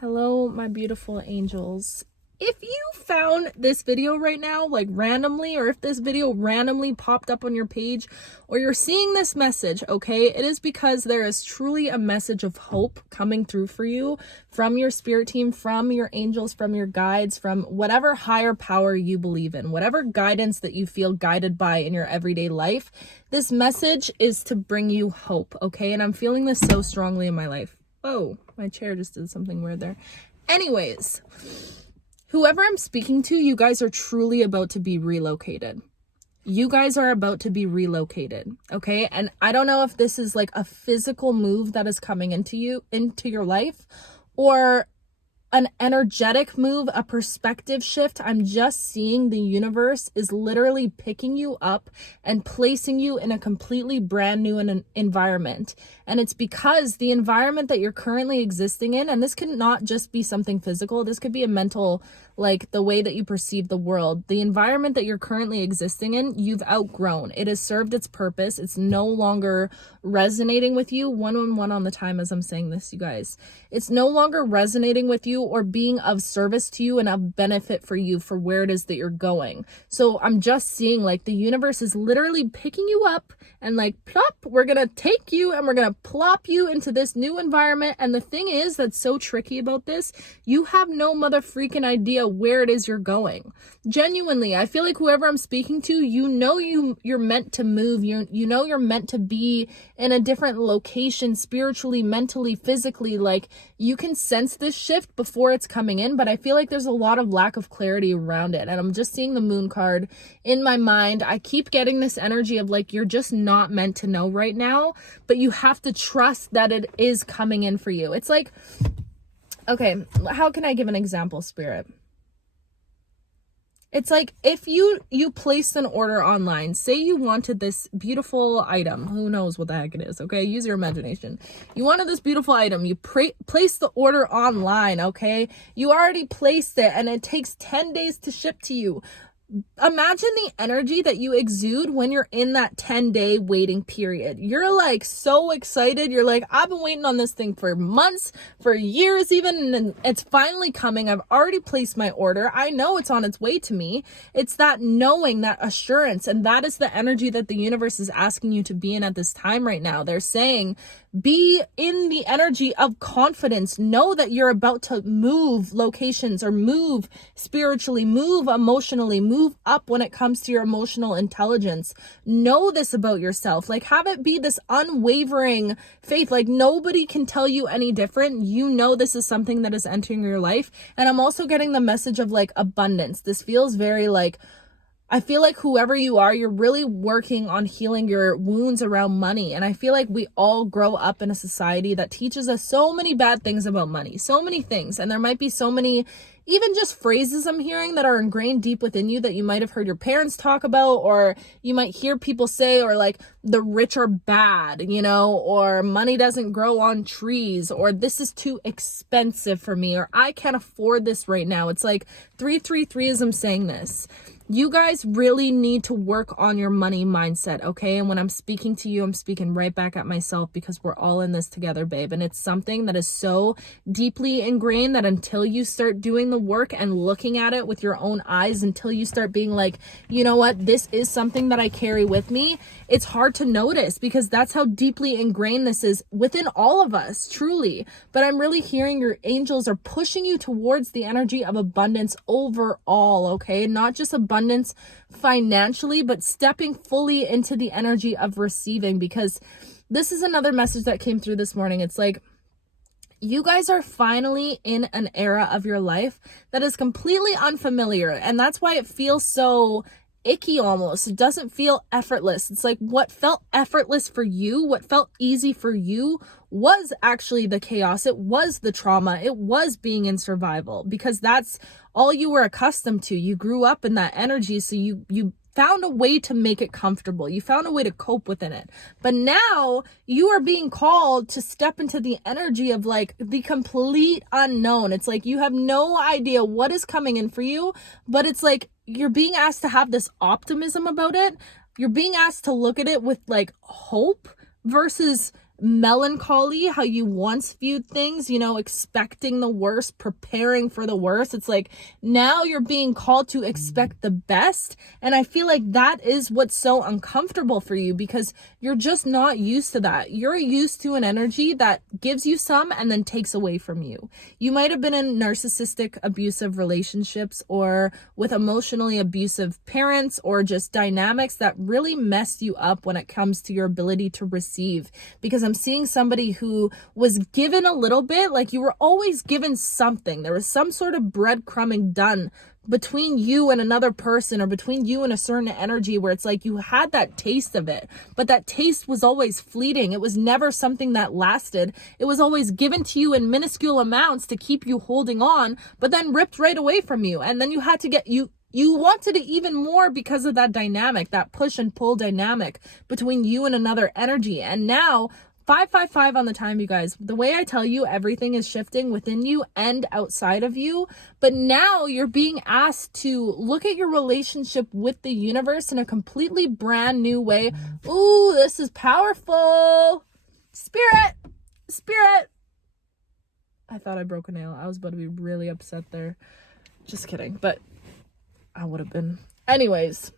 Hello, my beautiful angels. If you found this video right now, like randomly, or if this video randomly popped up on your page, or you're seeing this message, okay, it is because there is truly a message of hope coming through for you from your spirit team, from your angels, from your guides, from whatever higher power you believe in, whatever guidance that you feel guided by in your everyday life. This message is to bring you hope, okay? And I'm feeling this so strongly in my life. Oh, my chair just did something weird there. Anyways, whoever I'm speaking to, you guys are truly about to be relocated. You guys are about to be relocated, okay? And I don't know if this is like a physical move that is coming into your life, or an energetic move, a perspective shift. I'm just seeing the universe is literally picking you up and placing you in a completely brand new environment. And it's because the environment that you're currently existing in, and this can not just be something physical, this could be a mental, like the way that you perceive the world. The environment that you're currently existing in, you've outgrown. It has served its purpose. It's no longer resonating with you. One on the time as I'm saying this, you guys. It's no longer resonating with you or being of service to you and of benefit for you for where it is that you're going. So I'm just seeing like the universe is literally picking you up and like plop, we're gonna take you and we're gonna plop you into this new environment. And the thing is that's so tricky about this, you have no mother freaking idea where it is you're going. Genuinely, I feel like whoever I'm speaking to, you know you're meant to move. You know you're meant to be in a different location spiritually, mentally, physically. Like you can sense this shift before it's coming in, but I feel like there's a lot of lack of clarity around it. And I'm just seeing the moon card in my mind. I keep getting this energy of like you're just not meant to know right now, but you have to trust that it is coming in for you. It's like, okay, how can I give an example, Spirit? It's like if you placed an order online, say you wanted this beautiful item, who knows what the heck it is, okay? Use your imagination. You wanted this beautiful item, you placed the order online, okay? You already placed it and it takes 10 days to ship to you. Imagine the energy that you exude when you're in that 10-day waiting period. You're like so excited. You're like, I've been waiting on this thing for months, for years even, and it's finally coming. I've already placed my order. I know it's on its way to me. It's that knowing, that assurance, and that is the energy that the universe is asking you to be in at this time right now. They're saying, be in the energy of confidence. Know that you're about to move locations or move spiritually, move emotionally, move up when it comes to your emotional intelligence. Know this about yourself. Like have it be this unwavering faith. Like nobody can tell you any different. You know this is something that is entering your life. And I'm also getting the message of like abundance. This feels very like, I feel like whoever you are, you're really working on healing your wounds around money. And I feel like we all grow up in a society that teaches us so many bad things about money, so many things. And there might be so many, even just phrases I'm hearing that are ingrained deep within you that you might have heard your parents talk about, or you might hear people say, or like the rich are bad, you know, or money doesn't grow on trees, or this is too expensive for me, or I can't afford this right now. It's like 333ism saying this. You guys really need to work on your money mindset, okay? And when I'm speaking to you, I'm speaking right back at myself because we're all in this together, babe. And it's something that is so deeply ingrained that until you start doing the work and looking at it with your own eyes, until you start being like, you know what, this is something that I carry with me, it's hard to notice because that's how deeply ingrained this is within all of us, truly. But I'm really hearing your angels are pushing you towards the energy of abundance overall, okay? Not just abundance financially, but stepping fully into the energy of receiving, because this is another message that came through this morning. It's like, you guys are finally in an era of your life that is completely unfamiliar. And that's why it feels so icky almost. It doesn't feel effortless. It's like what felt effortless for you, what felt easy for you was actually the chaos. It was the trauma. It was being in survival because that's all you were accustomed to. You grew up in that energy. So you found a way to make it comfortable. You found a way to cope within it. But now you are being called to step into the energy of like the complete unknown. It's like you have no idea what is coming in for you, but it's like you're being asked to have this optimism about it. You're being asked to look at it with like hope versus melancholy, how you once viewed things, you know, expecting the worst, preparing for the worst. It's like now you're being called to expect the best. And I feel like that is what's so uncomfortable for you, because you're just not used to that. You're used to an energy that gives you some and then takes away from you. You might have been in narcissistic, abusive relationships, or with emotionally abusive parents, or just dynamics that really messed you up when it comes to your ability to receive. Because I'm seeing somebody who was given a little bit, like you were always given something. There was some sort of breadcrumbing done between you and another person, or between you and a certain energy, where it's like you had that taste of it, but that taste was always fleeting. It was never something that lasted. It was always given to you in minuscule amounts to keep you holding on, but then ripped right away from you. And then you had to get you wanted it even more because of that dynamic, that push and pull dynamic between you and another energy. And now 555 on the time, you guys. The way I tell you, everything is shifting within you and outside of you. But now you're being asked to look at your relationship with the universe in a completely brand new way. Ooh, this is powerful. Spirit. I thought I broke a nail. I was about to be really upset there. Just kidding. But I would have been. Anyways,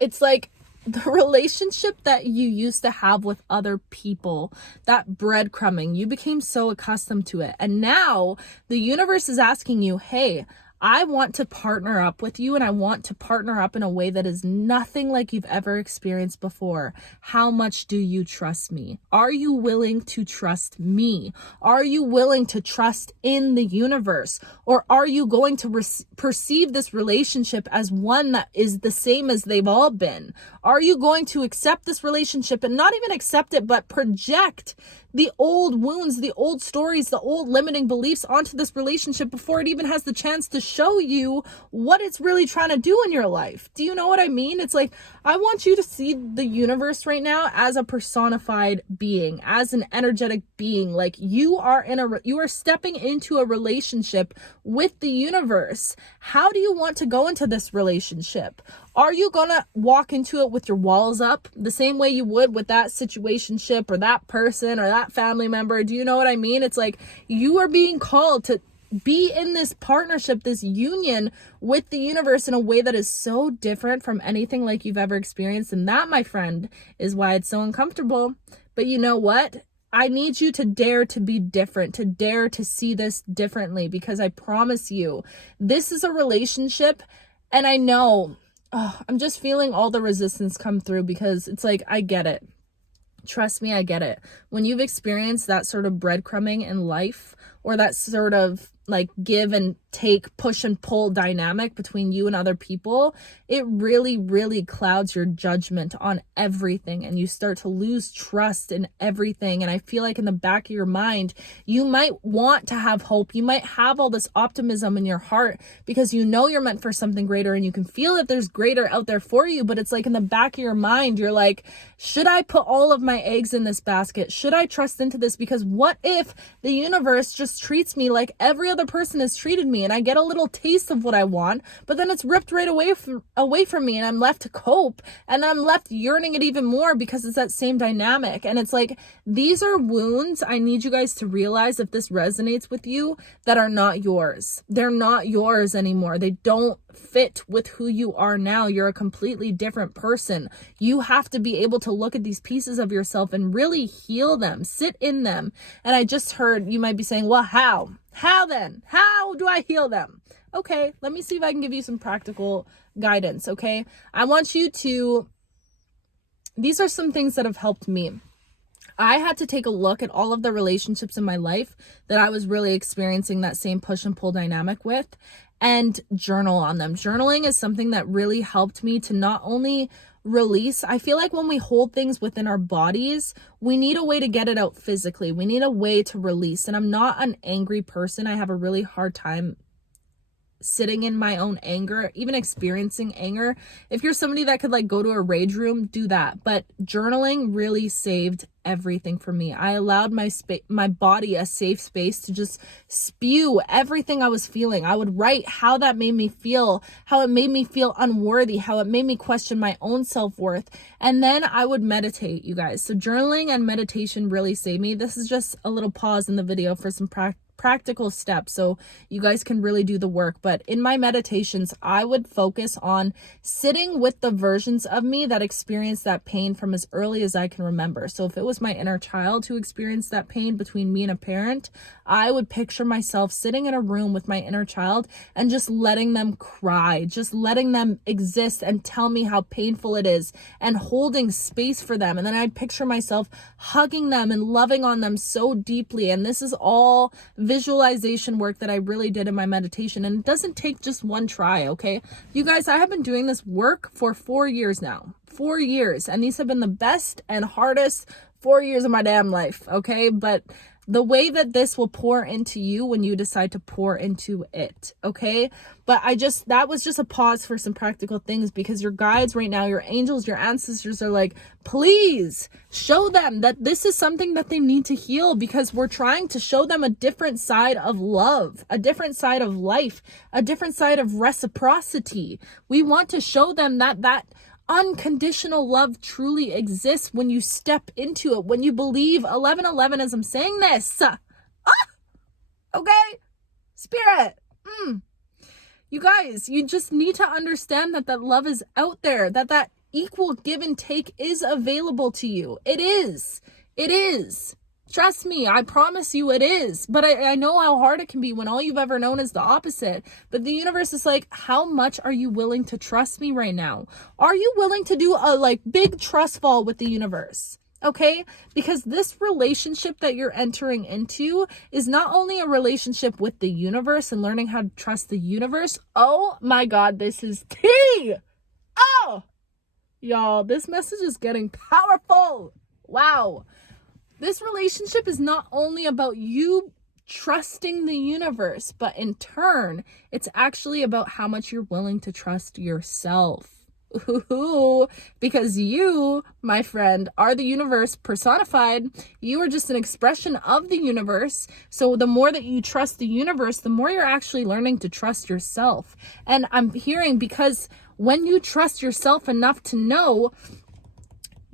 it's like the relationship that you used to have with other people, that breadcrumbing, you became so accustomed to it. And now the universe is asking you, hey, I want to partner up with you, and I want to partner up in a way that is nothing like you've ever experienced before. How much do you trust me? Are you willing to trust me? Are you willing to trust in the universe? Or are you going to perceive this relationship as one that is the same as they've all been? Are you going to accept this relationship and not even accept it, but project the old wounds, the old stories, the old limiting beliefs onto this relationship before it even has the chance to show you what it's really trying to do in your life? Do you know what I mean? It's like, I want you to see the universe right now as a personified being, as an energetic being. Like you are stepping into a relationship with the universe. How do you want to go into this relationship? Are you gonna walk into it with your walls up the same way you would with that situationship or that person or that family member? Do you know what I mean? It's like you are being called to be in this partnership, this union with the universe in a way that is so different from anything like you've ever experienced. And that, my friend, is why it's so uncomfortable. But you know what? I need you to dare to be different, to dare to see this differently, because I promise you, this is a relationship. And I know, I'm just feeling all the resistance come through, because it's like, I get it. Trust me, I get it. When you've experienced that sort of breadcrumbing in life, or that sort of like give and take, push and pull dynamic between you and other people, it really, really clouds your judgment on everything, and you start to lose trust in everything. And I feel like in the back of your mind, you might want to have hope. You might have all this optimism in your heart because you know you're meant for something greater, and you can feel that there's greater out there for you. But it's like in the back of your mind, you're like, should I put all of my eggs in this basket? Should I trust into this? Because what if the universe just treats me like every other person has treated me, and I get a little taste of what I want, but then it's ripped right away from me, and I'm left to cope, and then I'm left yearning it even more because it's that same dynamic. And it's like, these are wounds I need you guys to realize, if this resonates with you, that are not yours. They're not yours anymore. They don't fit with who you are now. You're a completely different person. You have to be able to look at these pieces of yourself and really heal them, sit in them. And I just heard you might be saying, well, how then? How do I heal them? Okay, let me see if I can give you some practical guidance. Okay, I want you to, these are some things that have helped me. I had to take a look at all of the relationships in my life that I was really experiencing that same push and pull dynamic with, and journal on them. Journaling is something that really helped me to not only release. I feel like when we hold things within our bodies, we need a way to get it out physically. We need a way to release. And I'm not an angry person. I have a really hard time sitting in my own anger, even experiencing anger. If you're somebody that could like go to a rage room, do that. But journaling really saved everything for me. I allowed my body a safe space to just spew everything I was feeling. I would write how that made me feel, how it made me feel unworthy, how it made me question my own self-worth. And then I would meditate, you guys. So journaling and meditation really saved me. This is just a little pause in the video for some practical steps so you guys can really do the work. But in my meditations, I would focus on sitting with the versions of me that experienced that pain from as early as I can remember. So if it was my inner child who experienced that pain between me and a parent, I would picture myself sitting in a room with my inner child and just letting them cry, just letting them exist and tell me how painful it is, and holding space for them. And then I'd picture myself hugging them and loving on them so deeply. And this is all visualization work that I really did in my meditation. And it doesn't take just one try, okay? You guys, I have been doing this work for 4 years now. 4 years. And these have been the best and hardest 4 years of my damn life, okay? But the way that this will pour into you when you decide to pour into it, okay? But that was just a pause for some practical things, because your guides right now, your angels, your ancestors are like, please show them that this is something that they need to heal, because we're trying to show them a different side of love, a different side of life, a different side of reciprocity. We want to show them that unconditional love truly exists when you step into it, when you believe 1111 as I'm saying this. Okay? Spirit. You guys, you just need to understand that love is out there, that equal give and take is available to you. It is. It is. Trust me, I promise you it is. But I know how hard it can be when all you've ever known is the opposite. But the universe is like, how much are you willing to trust me right now? Are you willing to do a big trust fall with the universe? Okay? Because this relationship that you're entering into is not only a relationship with the universe and learning how to trust the universe. Oh my God, this is tea. Oh, y'all, this message is getting powerful. Wow. This relationship is not only about you trusting the universe, but in turn, it's actually about how much you're willing to trust yourself. Ooh, because you, my friend, are the universe personified. You are just an expression of the universe. So the more that you trust the universe, the more you're actually learning to trust yourself. And I'm hearing, because when you trust yourself enough to know,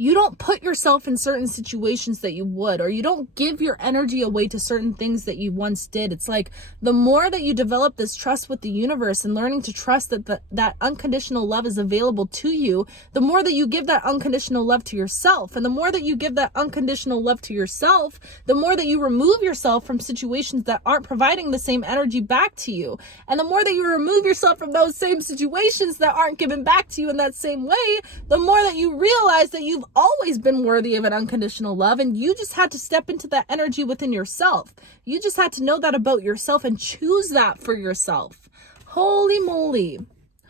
you don't put yourself in certain situations that you would, or you don't give your energy away to certain things that you once did. It's like the more that you develop this trust with the universe and learning to trust that unconditional love is available to you, the more that you give that unconditional love to yourself. And the more that you give that unconditional love to yourself, the more that you remove yourself from situations that aren't providing the same energy back to you. And the more that you remove yourself from those same situations that aren't given back to you in that same way, the more that you realize that you've always been worthy of an unconditional love, and you just had to step into that energy within yourself. You just had to know that about yourself and choose that for yourself. Holy moly.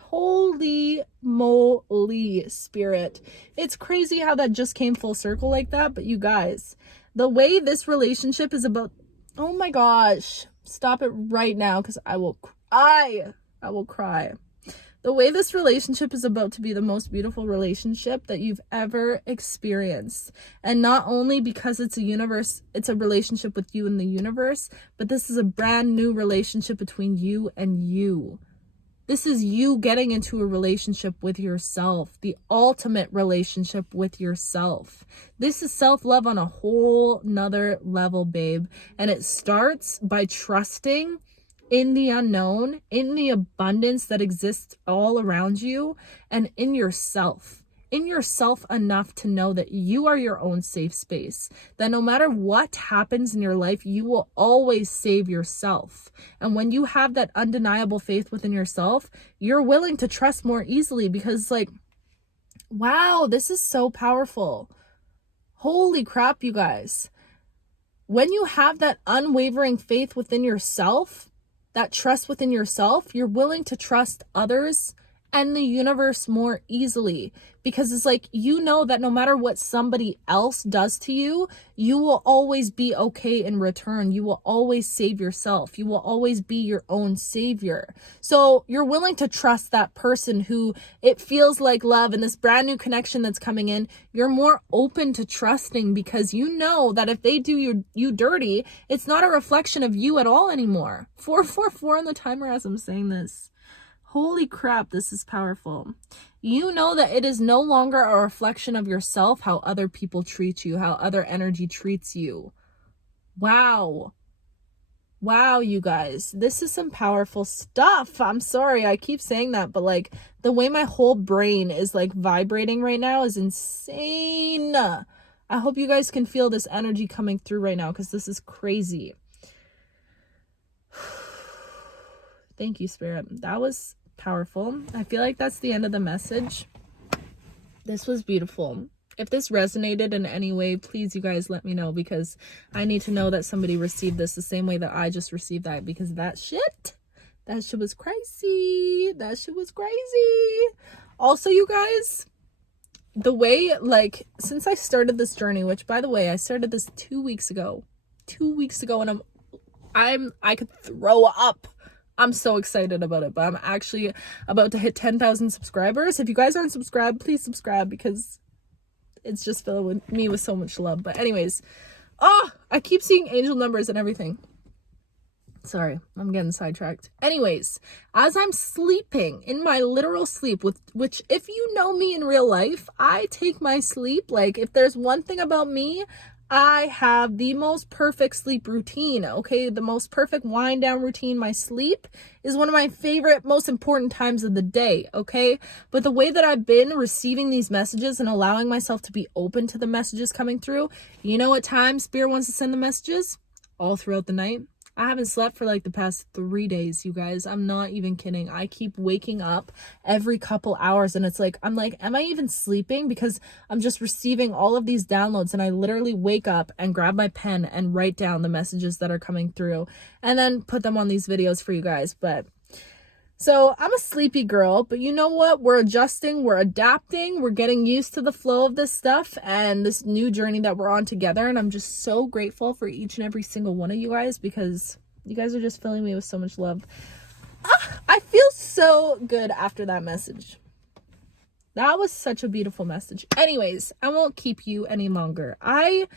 Holy moly, Spirit. It's crazy how that just came full circle like that. But you guys, the way this relationship is about, oh my gosh, stop it right now, because I will cry. I will cry. The way this relationship is about to be the most beautiful relationship that you've ever experienced. And not only because it's a relationship with you and the universe, but this is a brand new relationship between you and you. This is you getting into a relationship with yourself, the ultimate relationship with yourself. This is self-love on a whole nother level, babe. And it starts by trusting in the unknown, in the abundance that exists all around you, and in yourself enough to know that you are your own safe space, that no matter what happens in your life, you will always save yourself. And when you have that undeniable faith within yourself, you're willing to trust more easily, because wow, this is so powerful. Holy crap, you guys. When you have that unwavering faith within yourself, that trust within yourself, you're willing to trust others and the universe more easily, because it's like, you know that no matter what somebody else does to you, you will always be okay in return. You will always save yourself. You will always be your own savior. So you're willing to trust that person who it feels like love, and this brand new connection that's coming in, you're more open to trusting, because you know that if they do you dirty, it's not a reflection of you at all anymore. 444 on the timer as I'm saying this. Holy crap, this is powerful. You know that it is no longer a reflection of yourself, how other people treat you, how other energy treats you. Wow. Wow, you guys. This is some powerful stuff. I'm sorry, I keep saying that, but like the way my whole brain is like vibrating right now is insane. I hope you guys can feel this energy coming through right now, because this is crazy. Thank you, Spirit. That was powerful. I feel like that's the end of the message. This was beautiful. If this resonated in any way, please, you guys, let me know, because I need to know that somebody received this the same way that I just received that, because that shit was crazy. That shit was crazy. Also, you guys, the way, like, since I started this journey, which, by the way, I started this 2 weeks ago, and I could throw up. I'm so excited about it, but I'm actually about to hit 10,000 subscribers. If you guys aren't subscribed, please subscribe, because it's just filling me with so much love. But anyways, I keep seeing angel numbers and everything. Sorry, I'm getting sidetracked. Anyways, as I'm sleeping in my literal sleep, which if you know me in real life, I take my sleep, like, if there's one thing about me, I have the most perfect sleep routine, okay? The most perfect wind down routine. My sleep is one of my favorite, most important times of the day, okay? But the way that I've been receiving these messages and allowing myself to be open to the messages coming through, you know what time Spirit wants to send the messages? All throughout the night. I haven't slept for like the past 3 days, you guys. I'm not even kidding. I keep waking up every couple hours, and it's like, I'm like, am I even sleeping? Because I'm just receiving all of these downloads, and I literally wake up and grab my pen and write down the messages that are coming through and then put them on these videos for you guys. But so I'm a sleepy girl, but you know what? We're adjusting, we're adapting, we're getting used to the flow of this stuff and this new journey that we're on together. And I'm just so grateful for each and every single one of you guys, because you guys are just filling me with so much love. I feel so good after that message. That was such a beautiful message. Anyways, I won't keep you any longer. I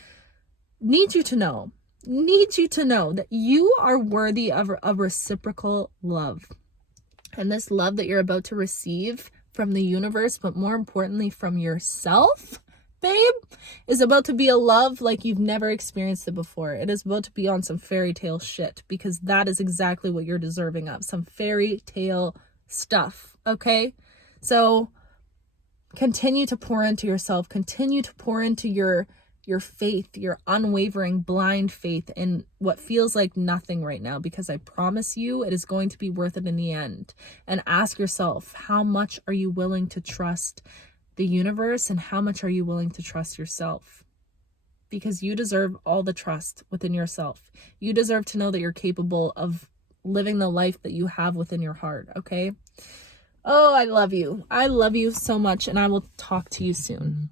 need you to know that you are worthy of a reciprocal love. And this love that you're about to receive from the universe, but more importantly from yourself, babe, is about to be a love like you've never experienced it before. It is about to be on some fairy tale shit, because that is exactly what you're deserving of. Some fairy tale stuff, okay? So continue to pour into yourself. Continue to pour into your faith, your unwavering, blind faith in what feels like nothing right now, because I promise you it is going to be worth it in the end. And ask yourself, how much are you willing to trust the universe, and how much are you willing to trust yourself? Because you deserve all the trust within yourself. You deserve to know that you're capable of living the life that you have within your heart, okay? Oh, I love you. I love you so much, and I will talk to you soon.